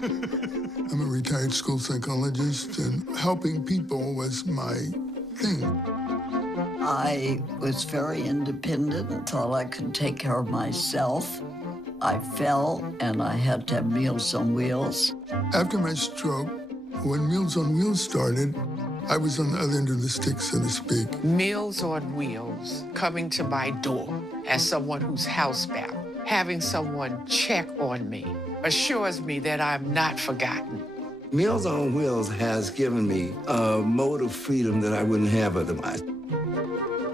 I'm a retired school psychologist, and helping people was my thing. I was very independent, thought I could take care of myself. I fell, and I had to have Meals on Wheels. After my stroke, when Meals on Wheels started, I was on the other end of the stick, so to speak. Meals on Wheels coming to my door as someone who's housebound, having someone check on me, assures me that I'm not forgotten. Meals on Wheels has given me a mode of freedom that I wouldn't have otherwise.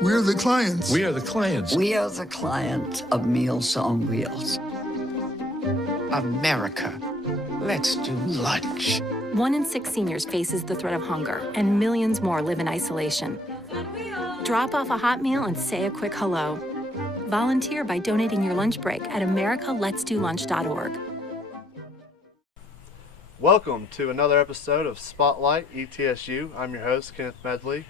We're the clients. We are the clients. We are the clients of Meals on Wheels. America, let's do lunch. 1 in 6 seniors faces the threat of hunger, and millions more live in isolation. Drop off a hot meal and say a quick hello. Volunteer by donating your lunch break at americaletsdolunch.org. Welcome to another episode of Spotlight ETSU. I'm your host, Kenneth Medley.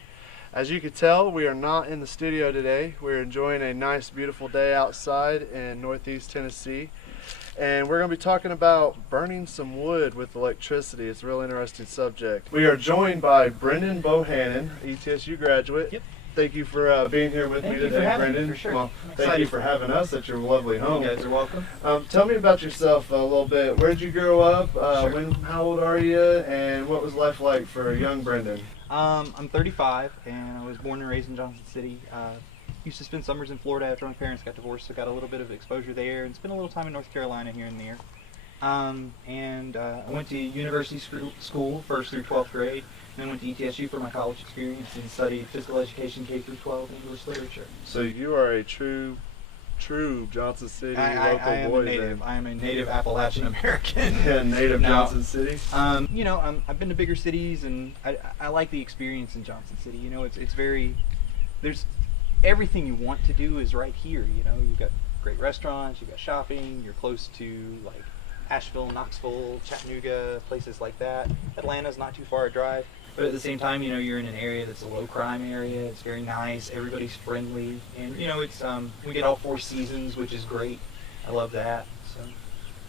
As you can tell, we are not in the studio today. We're enjoying a nice, beautiful day outside in Northeast Tennessee. And we're going to be talking about burning some wood with electricity. It's a real interesting subject. We are joined by Brenden Bohannon, ETSU graduate. Yep. Thank you for being here with me today, Brenden. For sure. Well, thank you for having us at your lovely home. You guys are welcome. Tell me about yourself a little bit. Where did you grow up? Sure. How old are you? And what was life like for young Brenden? I'm 35, and I was born and raised in Jonson City. Used to spend summers in Florida after my parents got divorced, so got a little bit of exposure there, and spent a little time in North Carolina here and there. I went to university school, 1st through 12th grade, and then went to ETSU for my college experience and studied physical education K through 12 English literature. So you are a true Jonson City local I am boy. A native. I am a native Appalachian American. Yeah, native Now, Jonson City. I've been to bigger cities, and I like the experience in Jonson City. You know, it's very, there's everything you want to do is right here. You know, you've got great restaurants, you've got shopping, you're close to like Asheville, Knoxville, Chattanooga, places like that. Atlanta's not too far a drive. But at the same time, you know, you're in an area that's a low crime area. It's very nice. Everybody's friendly, and you know, it's we get all 4 seasons, which is great. I love that. So.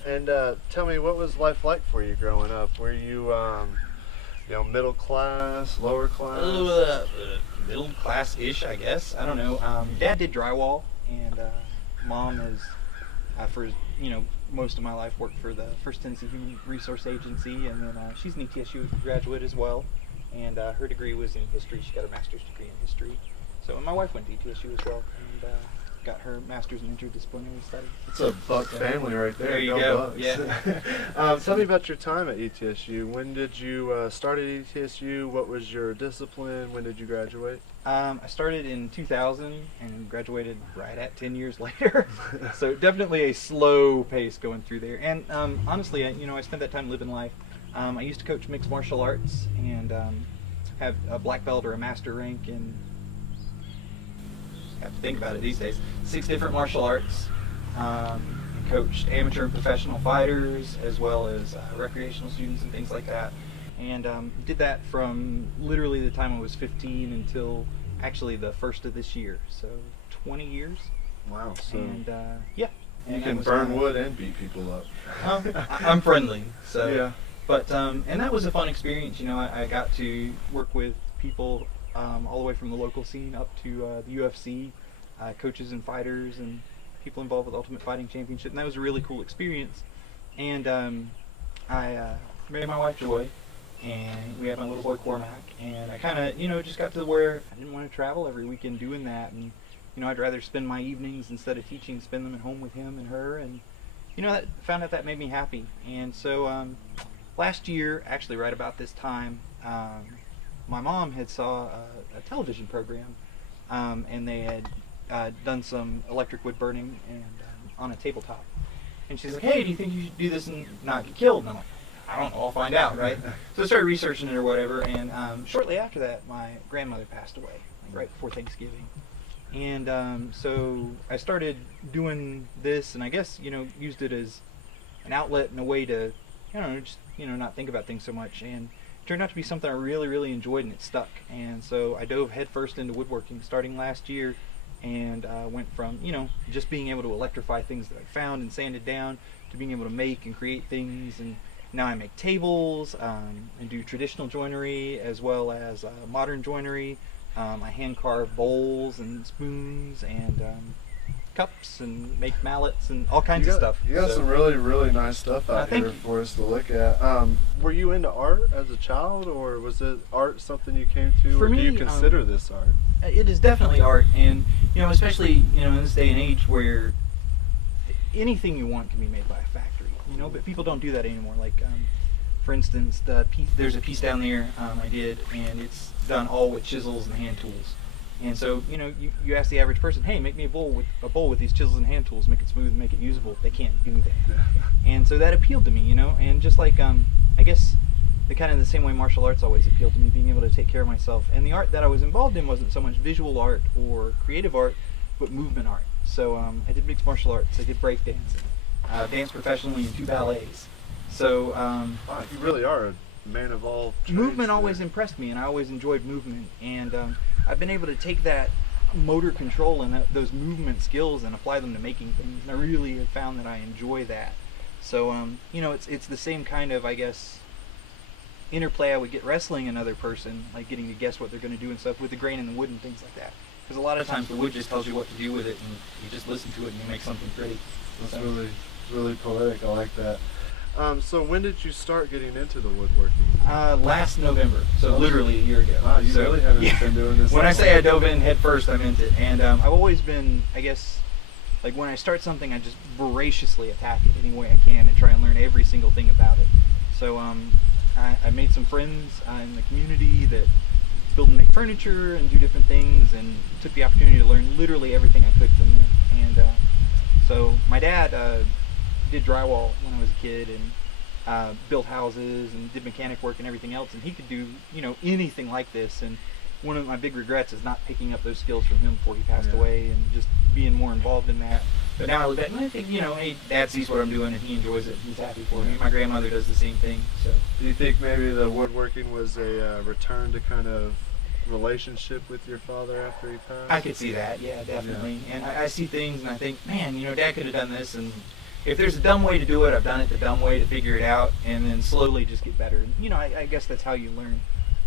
And tell me, what was life like for you growing up? Were you, middle class, lower class? Middle class-ish, I guess. I don't know. Dad did drywall, and Mom is, for most of my life, worked for the First Tennessee Human Resource Agency, and then she's an ETSU graduate as well. And her degree was in history. She got a master's degree in history. So, and my wife went to ETSU as well, and got her master's in interdisciplinary study. It's a Buck family right there. There you go. Bucks. Yeah. Tell me about your time at ETSU. When did you start at ETSU? What was your discipline? When did you graduate? I started in 2000 and graduated right at 10 years later. So definitely a slow pace going through there. And honestly, I spent that time living life. I used to coach mixed martial arts and have a black belt or a master rank in, have to think about it these days, 6 different martial arts. Coached amateur and professional fighters as well as recreational students and things like that. And did that from literally the time I was 15 until actually the first of this year. So 20 years. Wow. So and yeah. You and can burn wood and beat people up. I'm friendly. So yeah. But and that was a fun experience. You know, I got to work with people all the way from the local scene up to the UFC, coaches and fighters and people involved with Ultimate Fighting Championship, and that was a really cool experience. And I married my wife Joy, and we had my little boy Cormac, and I kind of just got to where I didn't want to travel every weekend doing that, and I'd rather spend my evenings instead of teaching, spend them at home with him and her, and found out that made me happy. And so last year, actually right about this time, my mom had saw a television program, and they had done some electric wood burning and on a tabletop. And she's like, "Hey, do you think you should do this and not get killed?" And I'm like, "I don't know, I'll find out," right? So I started researching it or whatever, and shortly after that, my grandmother passed away, like right before Thanksgiving. And so I started doing this, and I guess, used it as an outlet and a way to, not think about things so much. And it turned out to be something I really, really enjoyed, and it stuck. And so I dove headfirst into woodworking starting last year, and went from, just being able to electrify things that I found and sanded down to being able to make and create things and now I make tables and do traditional joinery as well as modern joinery. I hand carve bowls and spoons and cups and make mallets and all kinds of stuff. You got some really, really nice stuff out here for us to look at. Were you into art as a child, or was it art something you came to, For or me, do you consider this art? It is definitely art, and especially in this day and age where anything you want can be made by a factory. But people don't do that anymore. Like, for instance, there's a piece down there I did, and it's done all with chisels and hand tools. And so, you ask the average person, hey, make me a bowl with these chisels and hand tools, make it smooth and make it usable. They can't do that. And so that appealed to me, and just like, I guess the same way martial arts always appealed to me, being able to take care of myself. And the art that I was involved in wasn't so much visual art or creative art, but movement art. So I did mixed martial arts, I did break dancing, danced professionally in 2 ballets. So wow, you really are a man of all trades. Movement always impressed me, and I always enjoyed movement. And I've been able to take that motor control and those movement skills and apply them to making things. And I really have found that I enjoy that. So it's the same kind of, I guess, interplay I would get wrestling another person, like getting to guess what they're going to do and stuff with the grain and the wood and things like that. Because a lot of times the wood just tells you what to do with it, and you just listen to it and you make something pretty. That's really poetic. I like that. So when did you start getting into the woodworking? Last November, so literally a year ago. Wow, you really haven't been doing this. When I say I dove in head first, I meant it. And I've always been, I guess, like when I start something, I just voraciously attack it any way I can and try and learn every single thing about it. So I made some friends in the community that build and make furniture and do different things, and took the opportunity to learn literally everything I could from them. And so my dad did drywall when I was a kid, and built houses and did mechanic work and everything else, and he could do anything like this. And one of my big regrets is not picking up those skills from him before he passed away, and just being more involved in that. But now I look back and I think, hey, Dad sees what I'm doing and he enjoys it and he's happy for me. My grandmother does the same thing. So do you think maybe the woodworking was a return to kind of relationship with your father after he passed? I could see that, yeah, definitely. Yeah. And I see things and I think, man, Dad could have done this, and if there's a dumb way to do it, I've done it the dumb way to figure it out, and then slowly just get better. I guess that's how you learn.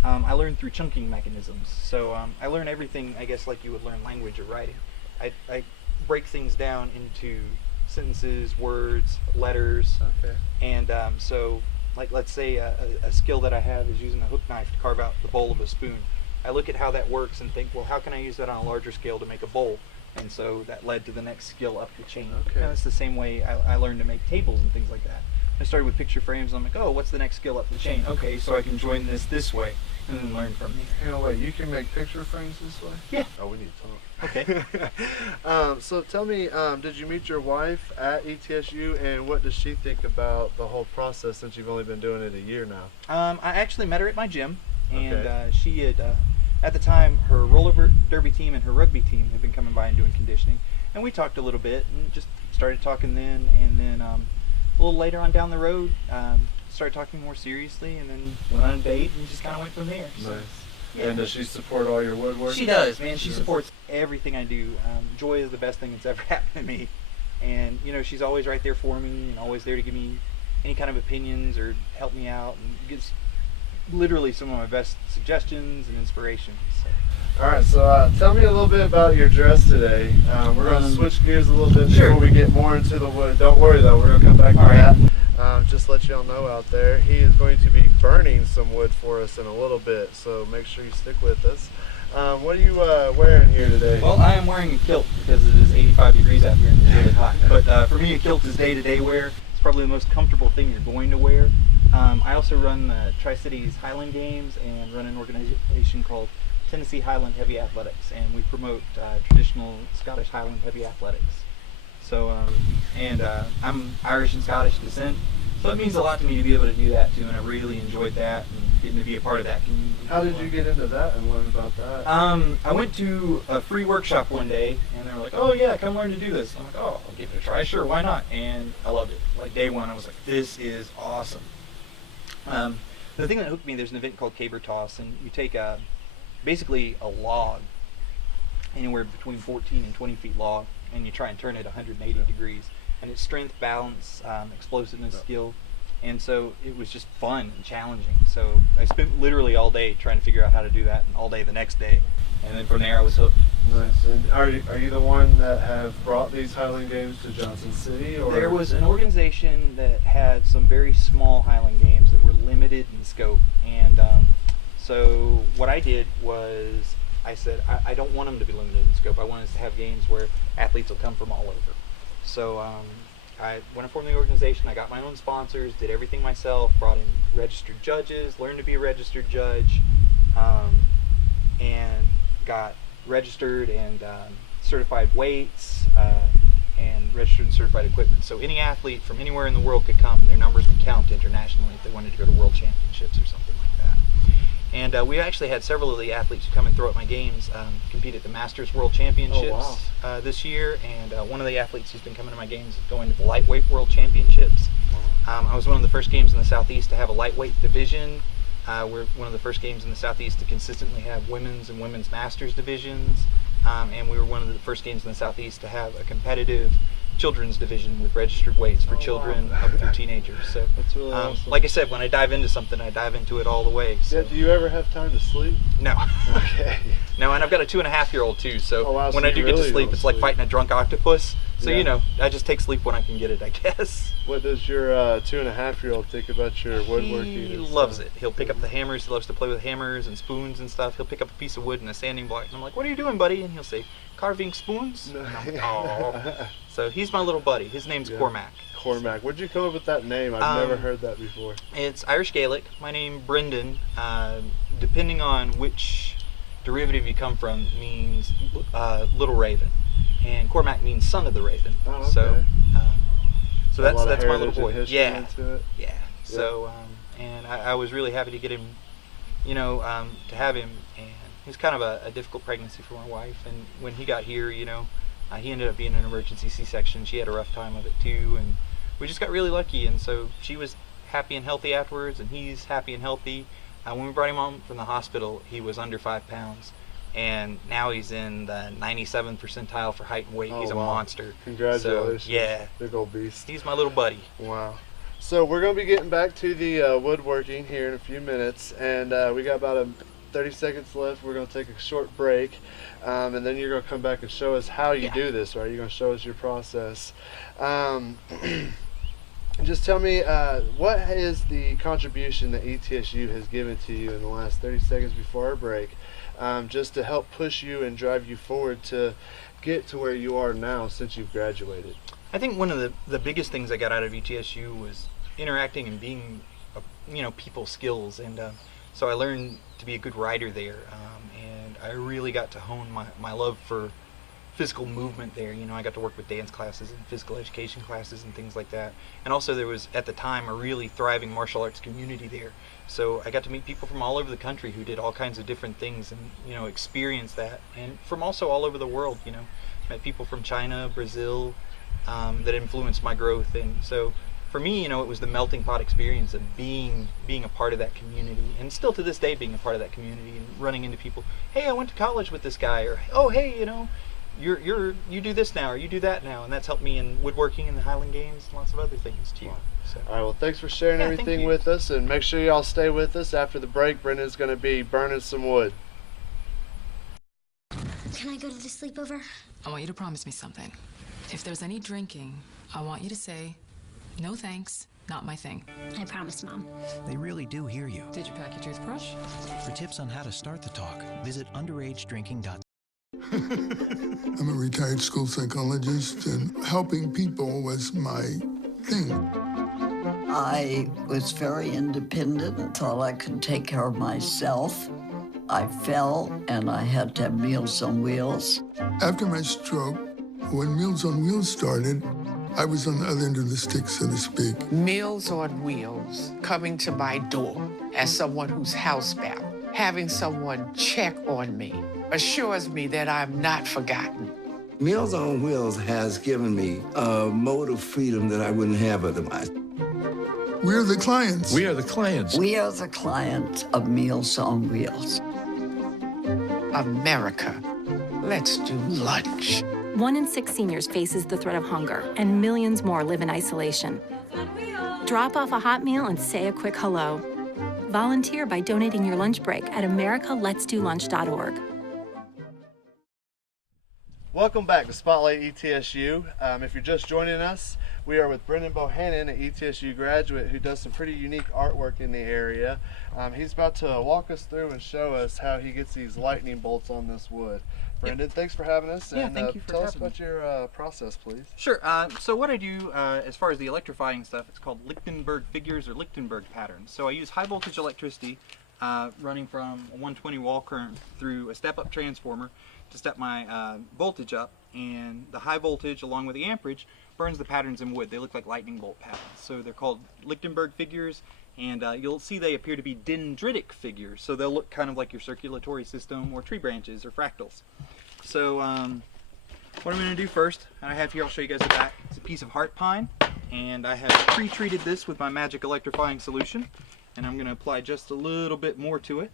I learn through chunking mechanisms. So I learn everything, I guess, like you would learn language or writing. I break things down into sentences, words, letters. Okay. And so, like, let's say a skill that I have is using a hook knife to carve out the bowl of a spoon. I look at how that works and think, well, how can I use that on a larger scale to make a bowl? And so that led to the next skill up the chain. Okay. That's the same way I learned to make tables and things like that. I started with picture frames, and I'm like, oh, what's the next skill up the chain? Okay, so I can join this way, and then learn from there. Wait, you can make picture frames this way? Yeah. Oh, we need to talk. Okay. So tell me, did you meet your wife at ETSU, and what does she think about the whole process since you've only been doing it a year now? I actually met her at my gym, and Okay. she had, at the time, her roller derby team and her rugby team had been coming by and doing conditioning, and we talked a little bit and just started talking then, and then a little later on down the road, started talking more seriously, and then went on a date and just kind of went from there. So, Nice. yeah. And does she support all your woodworking? She does, man. She Sure. supports everything I do. Joy is the best thing that's ever happened to me, and she's always right there for me and always there to give me any kind of opinions or help me out, and gives literally some of my best suggestions and inspirations. So. All right, so tell me a little bit about your dress today. We're going to switch gears a little bit Sure. before we get more into the wood. Don't worry though, we're going to come back to All right. that. Just let y'all know out there, he is going to be burning some wood for us in a little bit, so make sure you stick with us. What are you wearing here today? Well, I am wearing a kilt because it is 85 degrees out here and it's really hot. But for me, a kilt is day-to-day wear. It's probably the most comfortable thing you're going to wear. I also run the Tri-Cities Highland Games and run an organization called Tennessee Highland Heavy Athletics, and we promote traditional Scottish Highland heavy athletics. So, I'm Irish and Scottish descent, so it means a lot to me to be able to do that too, and I really enjoyed that and getting to be a part of that community. How did you get into that and learn about that? I went to a free workshop one day, and they were like, oh yeah, come learn to do this. I'm like, oh, I'll give it a try, sure, why not? And I loved it. Like day one, I was like, this is awesome. The thing that hooked me, there's an event called caber toss, and you take basically a log, anywhere between 14 and 20 feet long, and you try and turn it 180 degrees. And it's strength, balance, explosiveness, skill. And so it was just fun and challenging. So I spent literally all day trying to figure out how to do that, and all day the next day. And then from there I was hooked. Nice. And are you the one that have brought these Highland games to Jonson City? Or? There was an organization that had some very small Highland games that were limited in scope. And so what I did was I said, I don't want them to be limited in scope. I want us to have games where athletes will come from all over. So when I formed the organization, I got my own sponsors, did everything myself, brought in registered judges, learned to be a registered judge, and got registered and certified weights, and registered and certified equipment. So any athlete from anywhere in the world could come, and their numbers would count internationally if they wanted to go to world championships or something like that. And we actually had several of the athletes who come and throw at my games compete at the Masters World Championships this year, and one of the athletes who's been coming to my games is going to the Lightweight World Championships. I was one of the first games in the Southeast to have a lightweight division. We're one of the first games in the Southeast to consistently have women's and women's masters divisions, and we were one of the first games in the Southeast to have a competitive children's division with registered weights for children up through teenagers. So that's really awesome. like I said, when I dive into something, I dive into it all the way. So. Yeah, do you ever have time to sleep? No. Okay. No, and I've got a 2.5-year-old too, so so when I do get really to sleep, don't it's like sleep. fighting a drunk octopus. So Yeah. you know, I just take sleep when I can get it, I guess. What does your 2.5-year-old think about your woodworking? He and loves stuff? it. He'll pick up the hammers. He loves to play with hammers and spoons and stuff. He'll pick up a piece of wood and a sanding block, and I'm like, "What are you doing, buddy?" And he'll say, "Carving spoons." And I'm like, "Oh." So he's my little buddy. His name's Cormac. Cormac. Where'd you come up with that name? I've never heard that before. It's Irish Gaelic. My name, Brenden, depending on which derivative you come from, means little raven, and Cormac means son of the raven. Oh, okay. So A lot of that's my little heritage and boy. history Yeah, into it. yeah. So and I was really happy to get him, you know, to have him. And it was kind of a difficult pregnancy for my wife. And when he got here, you know, he ended up being an emergency C-section. She had a rough time of it too, and we just got really lucky. And so she was happy and healthy afterwards, and he's happy and healthy. When we brought him home from the hospital, he was under 5 pounds. And now he's in the 97th percentile for height and weight. He's a monster. Congratulations. So, yeah. Big old beast. He's my little buddy. Wow. So we're going to be getting back to the woodworking here in a few minutes. And we got about 30 seconds left. We're going to take a short break. And then you're going to come back and show us how you do this, right? You're going to show us your process. Just tell me, what is the contribution that ETSU has given to you in the last 30 seconds before our break? Just to help push you and drive you forward to get to where you are now since you've graduated? I think one of the biggest things I got out of ETSU was interacting and being, you know, people skills. And so I learned to be a good writer there. And I really got to hone my love for physical movement there. You know, I got to work with dance classes and physical education classes and things like that. And also there was, at the time, a really thriving martial arts community there. So I got to meet people from all over the country who did all kinds of different things and, you know, experience that. And from also all over the world, you know, met people from China, Brazil, that influenced my growth. And so for me, you know, it was the melting pot experience of being a part of that community, and still to this day being a part of that community and running into people. Hey, I went to college with this guy, or oh, hey, you know, you do this now, or you do that now, and that's helped me in woodworking and the Highland Games and lots of other things too. So. All right, well, thanks for sharing everything with us, and make sure y'all stay with us. After the break, Brendan's going to be burning some wood. Can I go to the sleepover? I want you to promise me something. If there's any drinking, I want you to say, no thanks, not my thing. I promise, Mom. They really do hear you. Did you pack your toothbrush? For tips on how to start the talk, visit underagedrinking.com. I'm a retired school psychologist, and helping people was my thing. I was very independent, thought I could take care of myself. I fell and I had to have Meals on Wheels. After my stroke, when Meals on Wheels started, I was on the other end of the stick, so to speak. Meals on Wheels, coming to my door as someone who's housebound, having someone check on me, assures me that I'm not forgotten. Meals on Wheels has given me a mode of freedom that I wouldn't have otherwise. We're the clients. We are the clients. We are the clients of Meals on Wheels. America, let's do lunch. 1 in 6 seniors faces the threat of hunger, and millions more live in isolation. Drop off a hot meal and say a quick hello. Volunteer by donating your lunch break at americaletsdolunch.org. Welcome back to Spotlight ETSU. If you're just joining us, we are with Brenden Bohannon, an ETSU graduate who does some pretty unique artwork in the area. He's about to walk us through and show us how he gets these lightning bolts on this wood. Brenden, thanks for having us. Yeah, and thank you for tell us having me. about your process, please. Sure. So what I do as far as the electrifying stuff, it's called Lichtenberg figures or Lichtenberg patterns. So I use high voltage electricity running from a 120 wall current through a step-up transformer to step my voltage up, and the high voltage along with the amperage burns the patterns in wood. They look like lightning bolt patterns. So they're called Lichtenberg figures, and you'll see they appear to be dendritic figures. So they'll look kind of like your circulatory system or tree branches or fractals. So what I'm going to do first, I have here, I'll show you guys the back, it's a piece of heart pine, and I have pre-treated this with my magic electrifying solution, and I'm going to apply just a little bit more to it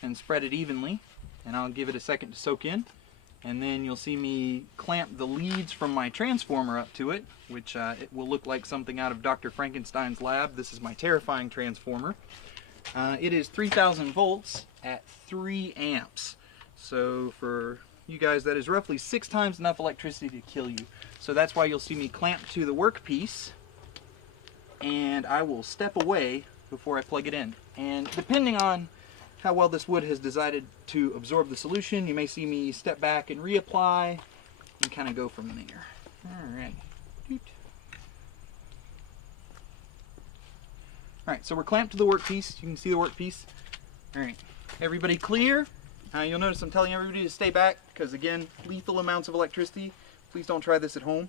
and spread it evenly, and I'll give it a second to soak in, and then you'll see me clamp the leads from my transformer up to it, which it will look like something out of Dr. Frankenstein's lab. This is my terrifying transformer. It is 3,000 volts at 3 amps. So for you guys, that is roughly 6 times enough electricity to kill you. So that's why you'll see me clamp to the workpiece, and I will step away before I plug it in. And depending on how well this wood has decided to absorb the solution, you may see me step back and reapply and kind of go from there. Alright. Alright, so we're clamped to the workpiece. You can see the workpiece. Alright, everybody clear? You'll notice I'm telling everybody to stay back because, again, lethal amounts of electricity. Please don't try this at home.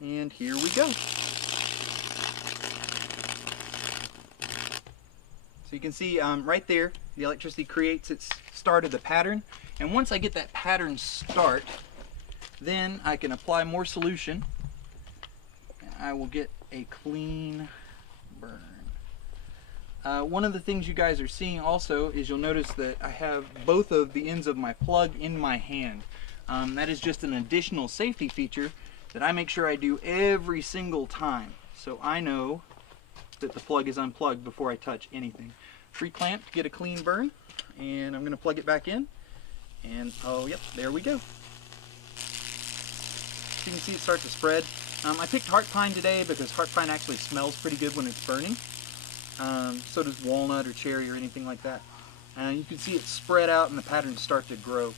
And here we go. So you can see right there, the electricity creates its start of the pattern. And once I get that pattern start, then I can apply more solution. And I will get a clean burn. One of the things you guys are seeing also is you'll notice that I have both of the ends of my plug in my hand. That is just an additional safety feature that I make sure I do every single time. So I know that the plug is unplugged before I touch anything. Pre-clamp to get a clean burn, and I'm going to plug it back in, and oh yep, there we go. You can see it start to spread. I picked heart pine today because heart pine actually smells pretty good when it's burning. So does walnut or cherry or anything like that. You can see it spread out and the patterns start to grow.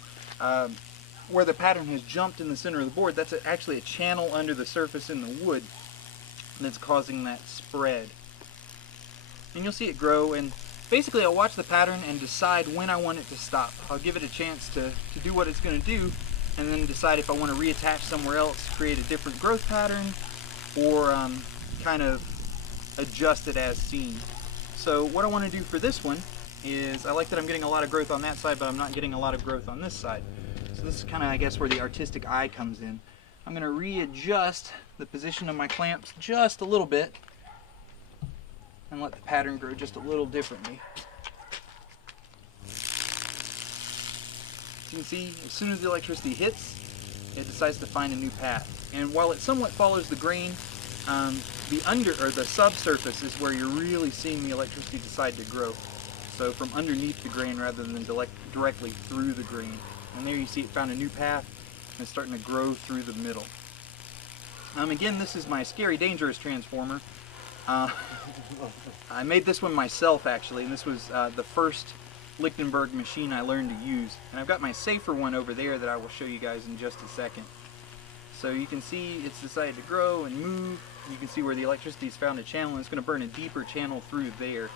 Where the pattern has jumped in the center of the board, that's actually a channel under the surface in the wood that's causing that spread. And you'll see it grow, and basically I'll watch the pattern and decide when I want it to stop. I'll give it a chance to do what it's going to do, and then decide if I want to reattach somewhere else, create a different growth pattern, or kind of adjust it as seen. So what I want to do for this one is, I like that I'm getting a lot of growth on that side, but I'm not getting a lot of growth on this side. So this is kind of, I guess, where the artistic eye comes in. I'm going to readjust the position of my clamps just a little bit and let the pattern grow just a little differently. As you can see, as soon as the electricity hits, it decides to find a new path. And while it somewhat follows the grain, the subsurface is where you're really seeing the electricity decide to grow. So from underneath the grain rather than directly through the grain. And there you see it found a new path and it's starting to grow through the middle. Again, this is my Scary Dangerous transformer. I made this one myself actually, and this was the first Lichtenberg machine I learned to use. And I've got my safer one over there that I will show you guys in just a second. So you can see it's decided to grow and move. You can see where the electricity's found a channel, and it's going to burn a deeper channel through there.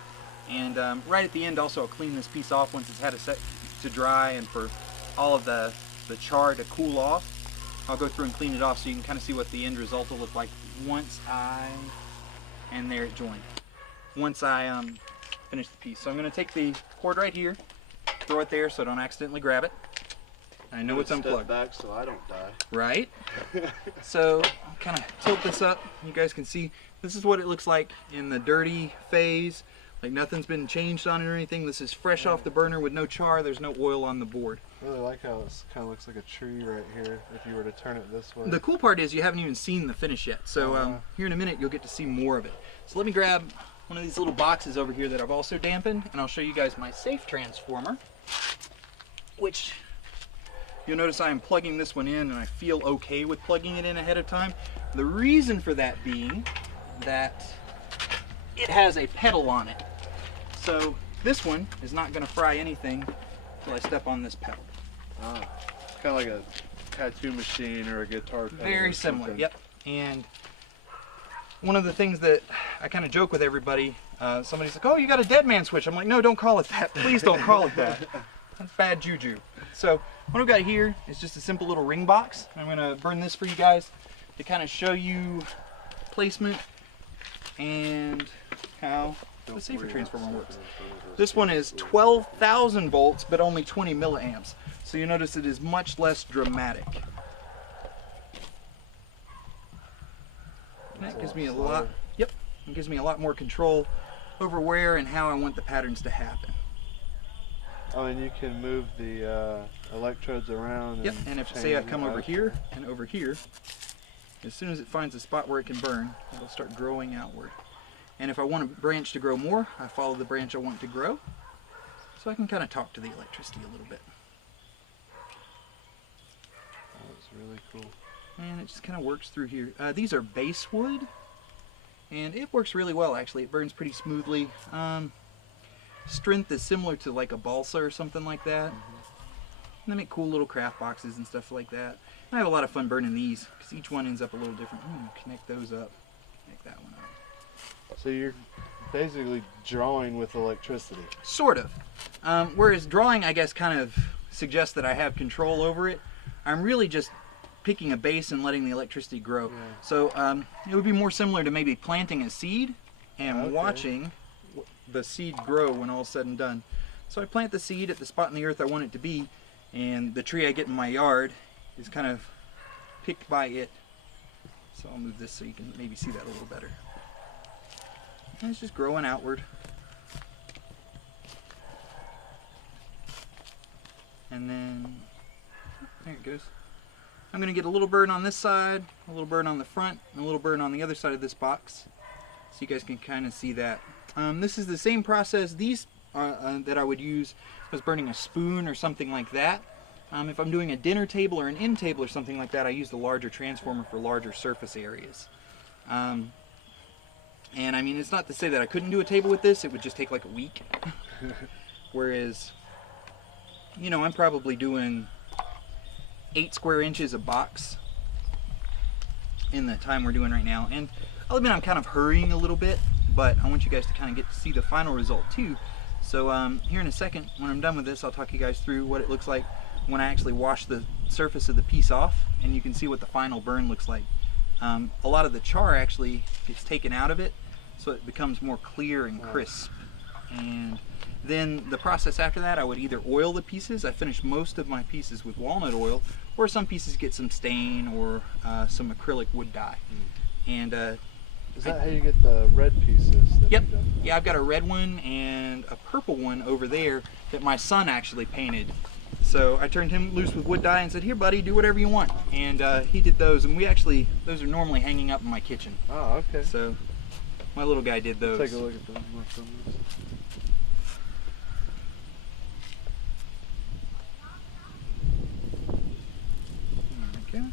And right at the end also I'll clean this piece off once it's had a set to dry, and for all of the char to cool off. I'll go through and clean it off so you can kind of see what the end result will look like once and there it joined. Once I finish the piece. So I'm going to take the cord right here, throw it there so I don't accidentally grab it. I know it's unplugged. Step back so I don't die. Right? So I'll kind of tilt this up. You guys can see this is what it looks like in the dirty phase Like nothing's been changed on it or anything. This is fresh off the burner with no char. There's no oil on the board. I really like how it kind of looks like a tree right here if you were to turn it this way. The cool part is you haven't even seen the finish yet. So here in a minute you'll get to see more of it. So let me grab one of these little boxes over here that I've also dampened, and I'll show you guys my safe transformer, which you'll notice I am plugging this one in, and I feel okay with plugging it in ahead of time. The reason for that being that it has a pedal on it. So this one is not going to fry anything until I step on this pedal. It's kind of like a tattoo machine or a guitar pedal. Very similar, yep. And one of the things that I kind of joke with everybody, somebody's like, oh, you got a dead man switch. I'm like, no, don't call it that. Please don't call it that. That's bad juju. So what I've got here is just a simple little ring box. I'm going to burn this for you guys to kind of show you placement and how the safer transformer works. This one is 12,000 volts, but only 20 milliamps. So you notice it is much less dramatic. And that gives me a lot, it gives me a lot more control over where and how I want the patterns to happen. Oh, and you can move the electrodes around. Yep, and if say I come over here and over here, as soon as it finds a spot where it can burn, it'll start growing outward. And if I want a branch to grow more, I follow the branch I want to grow. So I can kind of talk to the electricity a little bit. That's really cool. And it just kind of works through here. These are basswood, and it works really well actually. It burns pretty smoothly. Strength is similar to like a balsa or something like that. And they make cool little craft boxes and stuff like that. And I have a lot of fun burning these because each one ends up a little different. Connect those up, connect that one up. So you're basically drawing with electricity. Sort of. Whereas drawing, I guess, kind of suggests that I have control over it. I'm really just picking a base and letting the electricity grow. Yeah. So it would be more similar to maybe planting a seed and watching the seed grow when all is said and done. So I plant the seed at the spot in the earth I want it to be, and the tree I get in my yard is kind of picked by it. So I'll move this so you can maybe see that a little better. And it's just growing outward. And then, there it goes. I'm going to get a little burn on this side, a little burn on the front, and a little burn on the other side of this box. So you guys can kind of see that. This is the same process. These that I would use if I was burning a spoon or something like that. If I'm doing a dinner table or an end table or something like that, I use the larger transformer for larger surface areas. And I mean, it's not to say that I couldn't do a table with this. It would just take like a week. Whereas, you know, I'm probably doing 8 square inches a box in the time we're doing right now. And I'll admit I'm kind of hurrying a little bit, but I want you guys to kind of get to see the final result too. So here in a second, when I'm done with this, I'll talk you guys through what it looks like when I actually wash the surface of the piece off, and you can see what the final burn looks like. A lot of the char actually gets taken out of it, so it becomes more clear and crisp. And then the process after that, I would either oil the pieces. I finish most of my pieces with walnut oil, or some pieces get some stain or some acrylic wood dye. And is that how you get the red pieces? Yep. Yeah, I've got a red one and a purple one over there that my son actually painted. So I turned him loose with wood dye and said, here buddy, do whatever you want. And he did those, and those are normally hanging up in my kitchen. Oh, okay. So my little guy did those. Take a look at them. Okay.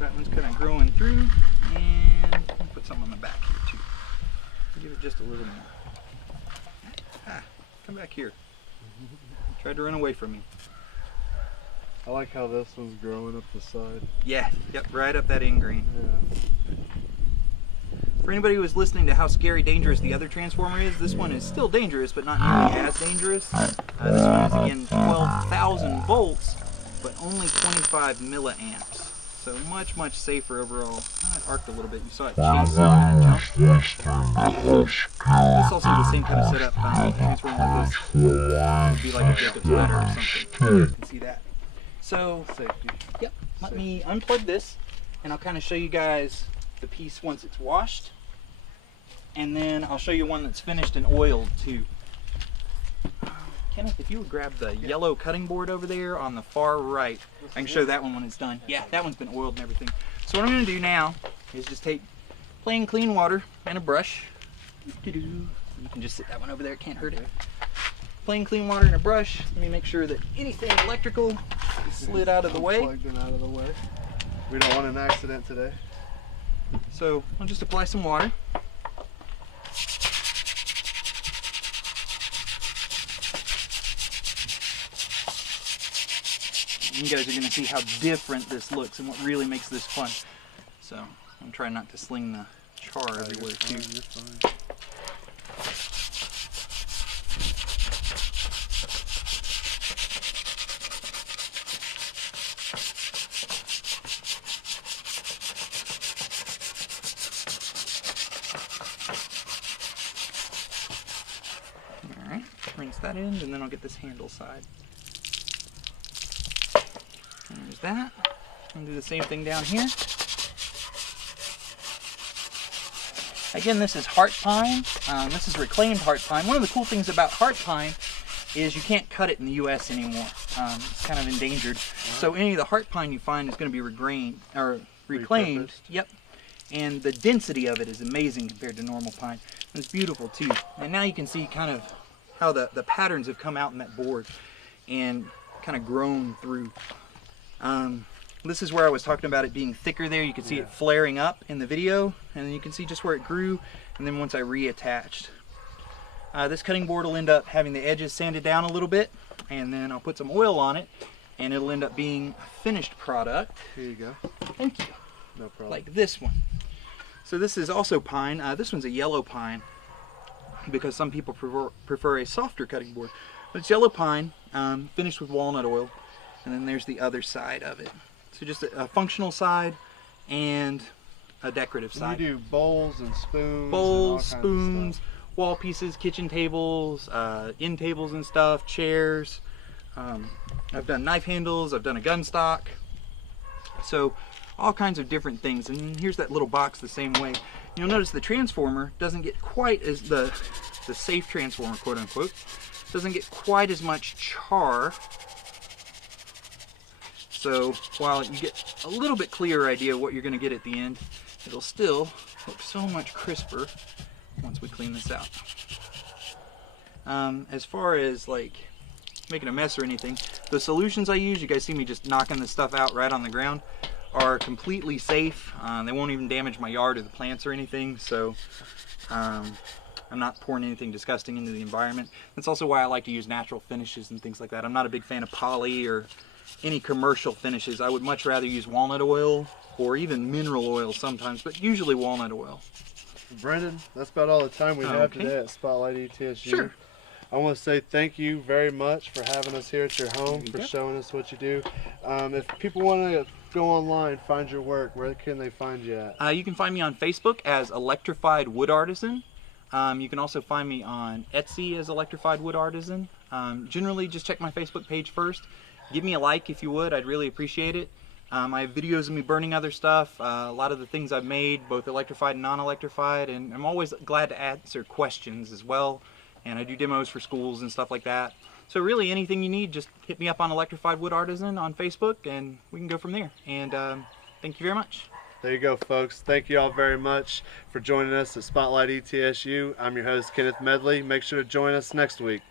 That one's kind of growing through, and I'll put some on the back here too. Give it just a little more. Come back here. Tried to run away from me. I like how this one's growing up the side. Yeah, yep, right up that end grain. Yeah. For anybody who was listening to how scary dangerous the other transformer is, this one is still dangerous, but not nearly as dangerous. This one is again 12,000 volts, but only 25 milliamps. So much, much safer overall. It arced a little bit. You saw it chase and jump. It's also the same kind of setup. Transformer like this would be like a Jacob's ladder or something. You can see that. So, safety. Yep. Let me unplug this, and I'll kind of show you guys the piece once it's washed. And then I'll show you one that's finished and oiled too. Kenneth, if you would grab the yellow cutting board over there on the far right, I can show that one when it's done. Yeah, that one's been oiled and everything. So what I'm going to do now is just take plain clean water and a brush. You can just sit that one over there, it can't hurt it. Plain clean water and a brush. Let me make sure that anything electrical is slid out of the way. Plugged it out of the way. We don't want an accident today. So I'll just apply some water. You guys are going to see how different this looks and what really makes this fun. So I'm trying not to sling the char everywhere too. You're fine. Alright, rinse that in and then I'll get this handle side. There's that. And do the same thing down here. Again, this is heart pine. This is reclaimed heart pine. One of the cool things about heart pine is you can't cut it in the U.S. anymore. It's kind of endangered. So any of the heart pine you find is going to be reclaimed. Repurposed. Yep. And the density of it is amazing compared to normal pine. And it's beautiful too. And now you can see kind of how the patterns have come out in that board and kind of grown through. This is where I was talking about it being thicker there. You can see it flaring up in the video, and then you can see just where it grew, and then once I reattached. This cutting board will end up having the edges sanded down a little bit, and then I'll put some oil on it, and it'll end up being a finished product. Here you go. Thank you. No problem. Like this one. So this is also pine. This one's a yellow pine, because some people prefer a softer cutting board. But it's yellow pine, finished with walnut oil. And then there's the other side of it. So just a functional side and a decorative side. You do bowls and spoons. Bowls, and all spoons, kinds of stuff. wall pieces, kitchen tables, end tables and stuff, chairs. I've done knife handles, I've done a gun stock. So all kinds of different things. And here's that little box the same way. You'll notice the transformer doesn't get quite as, the safe transformer, quote unquote, doesn't get quite as much char. So while you get a little bit clearer idea of what you're going to get at the end, it'll still look so much crisper once we clean this out. As far as like making a mess or anything, the solutions I use, you guys see me just knocking this stuff out right on the ground, are completely safe. They won't even damage my yard or the plants or anything. So I'm not pouring anything disgusting into the environment. That's also why I like to use natural finishes and things like that. I'm not a big fan of poly or any commercial finishes. I would much rather use walnut oil or even mineral oil sometimes, but usually walnut oil. Brenden, that's about all the time we have today at Spotlight ETSU. Sure. I want to say thank you very much for having us here at your home, for showing us what you do. If people want to go online, find your work, where can they find you at? You can find me on Facebook as Electrified Wood Artisan. You can also find me on Etsy as Electrified Wood Artisan. Generally, just check my Facebook page first. Give me a like if you would, I'd really appreciate it. I have videos of me burning other stuff, a lot of the things I've made, both electrified and non-electrified, and I'm always glad to answer questions as well. And I do demos for schools and stuff like that. So really anything you need, just hit me up on Electrified Wood Artisan on Facebook and we can go from there. And thank you very much. There you go, folks. Thank you all very much for joining us at Spotlight ETSU. I'm your host, Kenneth Medley. Make sure to join us next week.